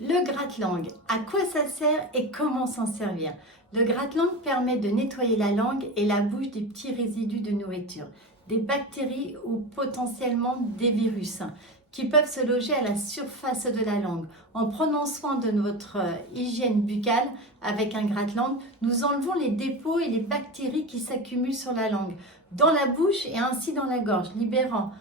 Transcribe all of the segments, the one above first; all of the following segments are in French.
Le gratte-langue, à quoi ça sert et comment s'en servir? Le gratte-langue permet de nettoyer la langue et la bouche des petits résidus de nourriture, des bactéries ou potentiellement des virus qui peuvent se loger à la surface de la langue. En prenant soin de notre hygiène buccale avec un gratte-langue, nous enlevons les dépôts et les bactéries qui s'accumulent sur la langue, dans la bouche et ainsi dans la gorge, libérant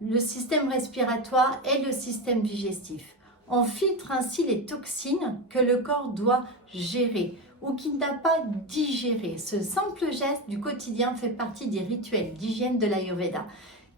le système respiratoire et le système digestif. On filtre ainsi les toxines que le corps doit gérer ou qu'il n'a pas digéré. Ce simple geste du quotidien fait partie des rituels d'hygiène de l'Ayurveda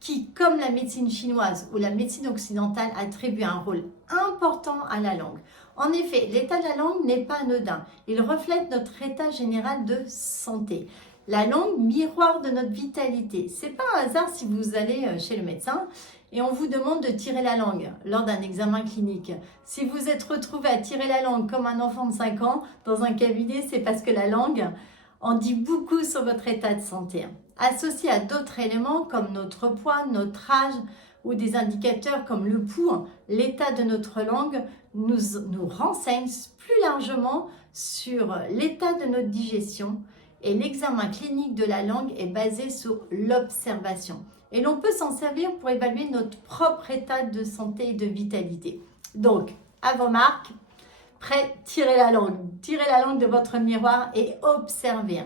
qui, comme la médecine chinoise ou la médecine occidentale, attribue un rôle important à la langue. En effet, l'état de la langue n'est pas anodin. Il reflète notre état général de santé. La langue, miroir de notre vitalité. C'est pas un hasard si vous allez chez le médecin et on vous demande de tirer la langue lors d'un examen clinique. Si vous êtes retrouvé à tirer la langue comme un enfant de 5 ans dans un cabinet, c'est parce que la langue en dit beaucoup sur votre état de santé. Associé à d'autres éléments comme notre poids, notre âge ou des indicateurs comme le pouls, l'état de notre langue nous renseigne plus largement sur l'état de notre digestion. Et l'examen clinique de la langue est basé sur l'observation. Et l'on peut s'en servir pour évaluer notre propre état de santé et de vitalité. Donc, à vos marques, prêt, tirez la langue de votre miroir et observez.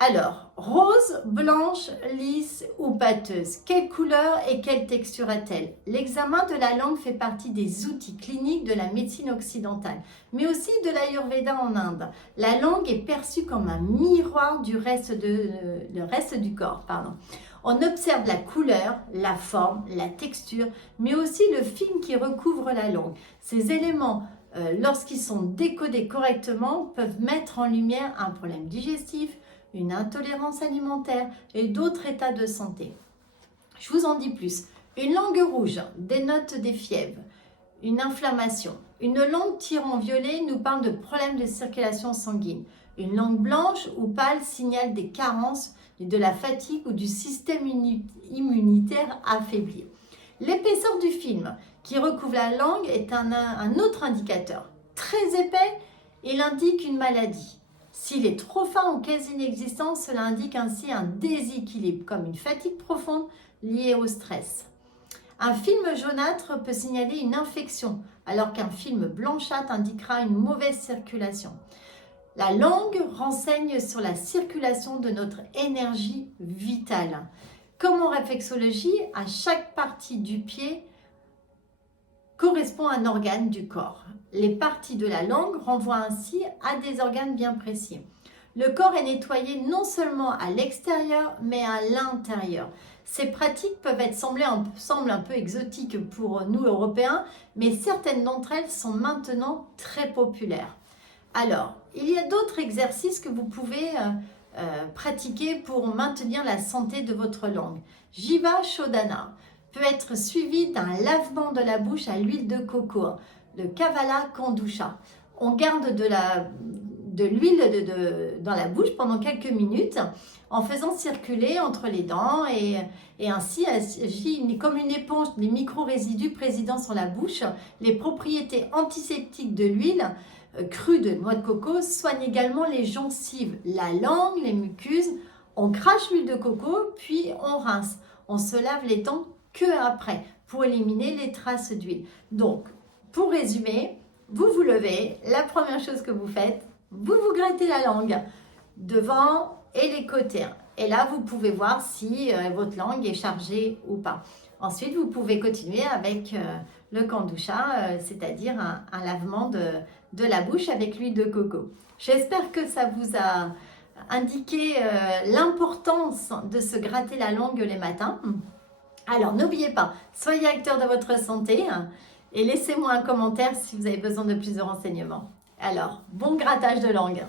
Alors, rose, blanche, lisse ou pâteuse, quelle couleur et quelle texture a-t-elle? L'examen de la langue fait partie des outils cliniques de la médecine occidentale, mais aussi de l'Ayurveda en Inde. La langue est perçue comme un miroir du reste du corps. On observe la couleur, la forme, la texture, mais aussi le film qui recouvre la langue. Ces éléments, lorsqu'ils sont décodés correctement, peuvent mettre en lumière un problème digestif, une intolérance alimentaire et d'autres états de santé. Je vous en dis plus. Une langue rouge dénote des fièvres, une inflammation. Une langue tirant violet nous parle de problèmes de circulation sanguine. Une langue blanche ou pâle signale des carences, de la fatigue ou du système immunitaire affaibli. L'épaisseur du film qui recouvre la langue est un autre indicateur. Très épais, il indique une maladie. S'il est trop fin ou quasi inexistant, cela indique ainsi un déséquilibre, comme une fatigue profonde liée au stress. Un film jaunâtre peut signaler une infection, alors qu'un film blanchâtre indiquera une mauvaise circulation. La langue renseigne sur la circulation de notre énergie vitale. Comme en réflexologie, à chaque partie du pied correspond à un organe du corps. Les parties de la langue renvoient ainsi à des organes bien précis. Le corps est nettoyé non seulement à l'extérieur, mais à l'intérieur. Ces pratiques peuvent semblent un peu exotiques pour nous Européens, mais certaines d'entre elles sont maintenant très populaires. Alors, il y a d'autres exercices que vous pouvez pratiquer pour maintenir la santé de votre langue. Jiva Shodhana peut être suivi d'un lavement de la bouche à l'huile de coco, le Kavala Kandusha. On garde de l'huile dans la bouche pendant quelques minutes en faisant circuler entre les dents et ainsi agit comme une éponge des micro-résidus présents sur la bouche. Les propriétés antiseptiques de l'huile crue de noix de coco soignent également les gencives, la langue, les muqueuses. On crache l'huile de coco puis on rince. On se lave les dents que après pour éliminer les traces d'huile. Donc, pour résumer, vous vous levez, la première chose que vous faites, vous vous grattez la langue devant et les côtés. Et là, vous pouvez voir si votre langue est chargée ou pas. Ensuite, vous pouvez continuer avec le kandusha, c'est-à-dire un lavement de la bouche avec l'huile de coco. J'espère que ça vous a indiqué l'importance de se gratter la langue les matins. Alors, n'oubliez pas, soyez acteur de votre santé et laissez-moi un commentaire si vous avez besoin de plus de renseignements. Alors, bon grattage de langue.